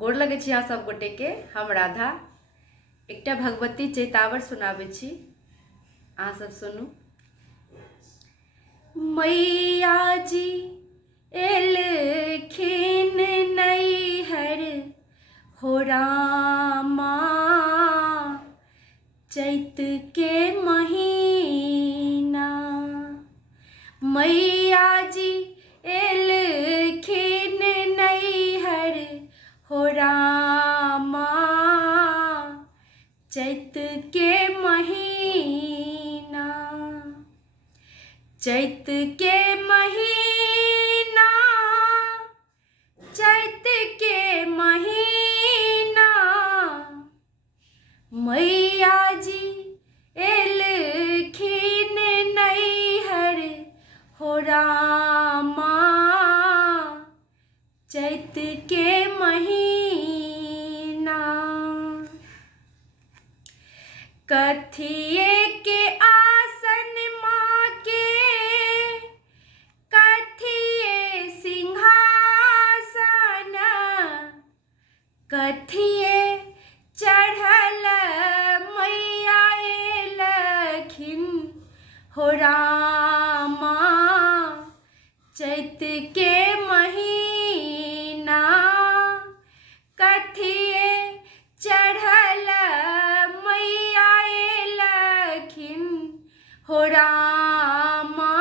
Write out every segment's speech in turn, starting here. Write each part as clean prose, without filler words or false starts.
गोर लगै छी अहाँ सब गोटे के। हम राधा एकटा भगवती चैतावर सुनाबै छी, अहाँ सब सुनू। मैया जी एलखिन नैहर हो रामा, चैत के महीना। मैया जी एलखिन नैहर हो रामा, चैत के महीना। चैत के महीना, चैत के महीना, मैया जी एलखिन नैहर हो रामा, चैत के महीना। कथिए के आसन माँ के, कथिए सिंहासन, कथिए चढ़ल मैया एलखिन हो रामा, चैत के महीना। कथिए चढ़ल मैया एलखिन हो रामा,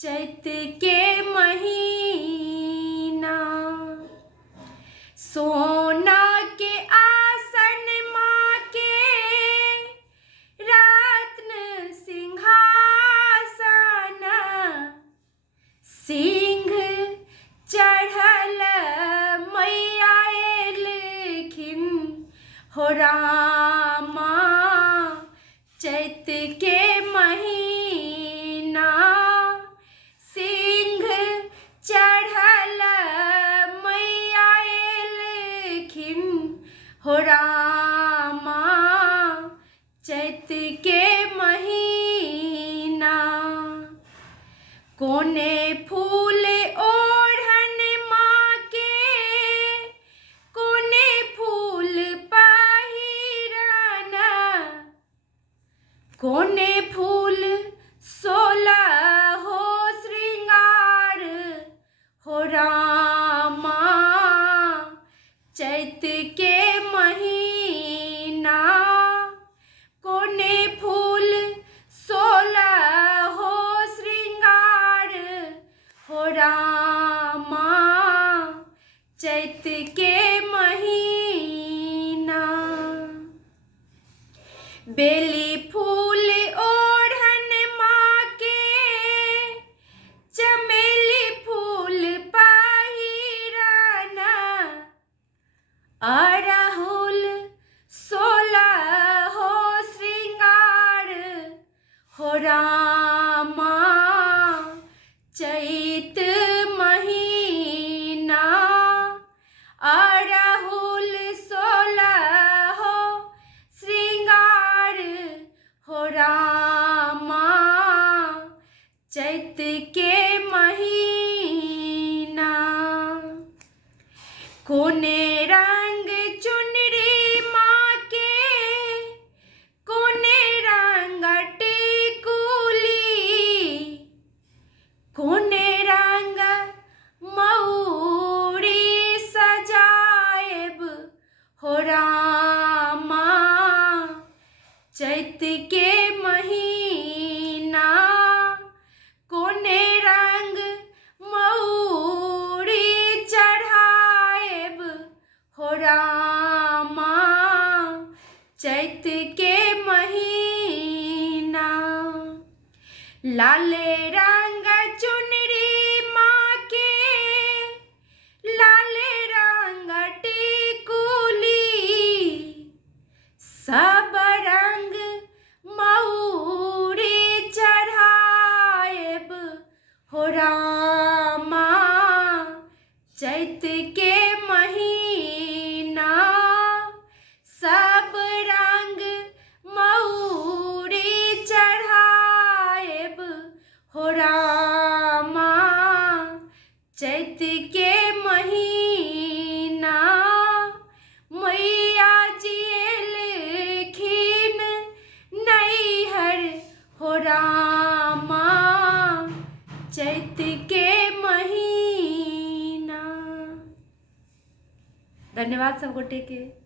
चैत के महीना। सोना के आसन माँ के, रत्न सिंहासन, सिंह चढ़ल मैया एलखिन हो रामा, चैत के महीना। सिंह चढ़ल मैया एलखिन हो रामा, चैत के महीना। कोने फूल ओढ़न माँ के, कोने फूल पहिरन, कोने फूल सोलहो श्रृंगार हो रामा, चैत के महीना। कोने फूल सोलहो श्रृंगार हो रामा, चैत के महीना। बेली फूल ओढ़न माँ के, चमेली फूल पहिरन, अड़हुल सोलहो श्रृंगार हो रामा, चैत महीना। अड़हुल सोलहो श्रृंगार हो रामा, चैत के महीना। कोने रंग चुनरी माँ के, कोने रंग टिकुली, कोने रंग मऊरी सजाएब हो रामा, चैत के महीना। कोने रंग मऊरी चढ़ाएब हो रामा, चैत के महीना। लाले रंग चुनरी माँ के, लाले रंग टिकुली, सब रंग मऊरी चढ़ाएब हो रामा, चैत के महीना। सब रंग मऊरी चढ़ाएब हो रामा, चैत के महीना। रामा चैत के महीना। धन्यवाद सब गोटे के।